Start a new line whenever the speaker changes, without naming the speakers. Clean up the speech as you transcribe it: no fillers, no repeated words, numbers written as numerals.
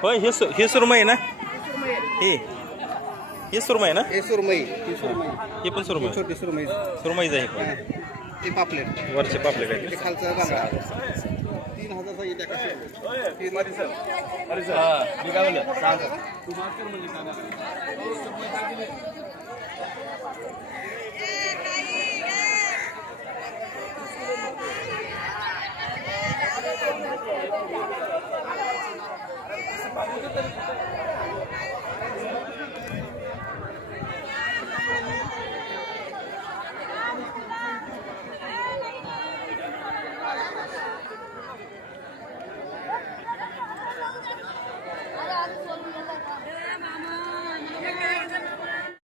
होय ही सुरमई ना ही सुरमई ना
हे सुरमई
ही पण सुरमई
छोटी सुरमई
सुरमईच आहे पण
ते पापलेट
वरचे पापलेट
ते
आहे
खालचं बांगडा 3000 चा इथे कसं